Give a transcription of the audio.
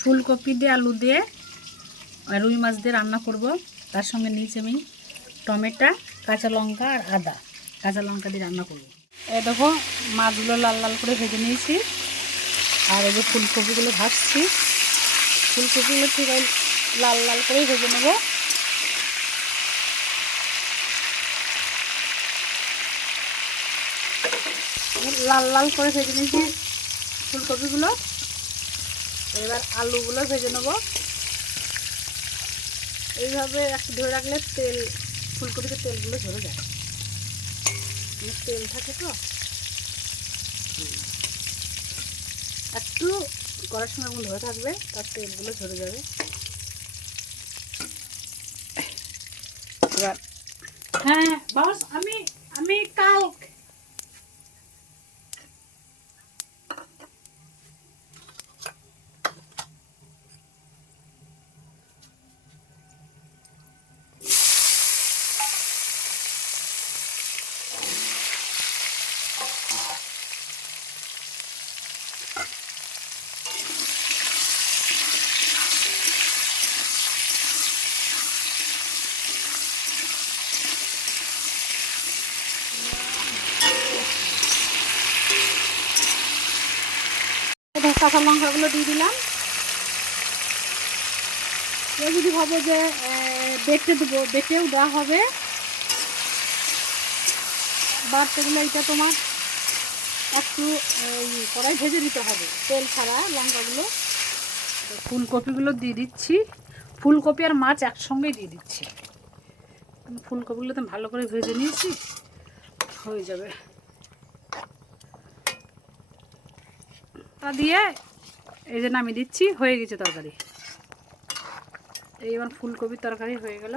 ফুলকপি দিয়ে আলু দিয়ে আর রুই মাছ দিয়ে রান্না করব। তার সঙ্গে নিয়েছি আমি টমেটো, কাঁচা লঙ্কা আর আদা। কাঁচা লঙ্কা দিয়ে রান্না করব। এই দেখো মাছগুলো লাল লাল করে ভেজে নিয়েছি। আর এই যে ফুলকপিগুলো ভাজছি। ফুলকপিগুলো ঠিক লাল লাল করেই ভেজে নেব। লাল লাল করে ভেজে নিয়েছি ফুলকপিগুলো। এবার আলুগুলো ভেজে নেব। এইভাবে একটু ধরে রাখলে তেল, ফুলকপিতে তেলগুলো ঝরে যায়। তেল থাকে তো, একটু করার সময় এখন ধরে থাকবে, তার তেলগুলো ঝরে যাবে। এবার হ্যাঁ বস, আমি আমি কাল কাঁচা লঙ্কাগুলো দিয়ে দিলাম। কেউ যদি ভাবো যে বেটে দেবো, বেটেও দেওয়া হবে, বাটতে গেলে এটা তোমার একটু কড়াই ভেজে দিতে হবে তেল ছাড়া লঙ্কাগুলো। ফুলকপিগুলো দিয়ে দিচ্ছি। ফুলকপি আর মাছ একসঙ্গেই দিয়ে দিচ্ছি। ফুলকপিগুলো তো ভালো করে ভেজে নিয়েছি, হয়ে যাবে। তা দিয়ে এই যে নামিয়ে দিচ্ছি, হয়ে গেছে তরকারি। এইবার ফুলকপির তরকারি হয়ে গেল।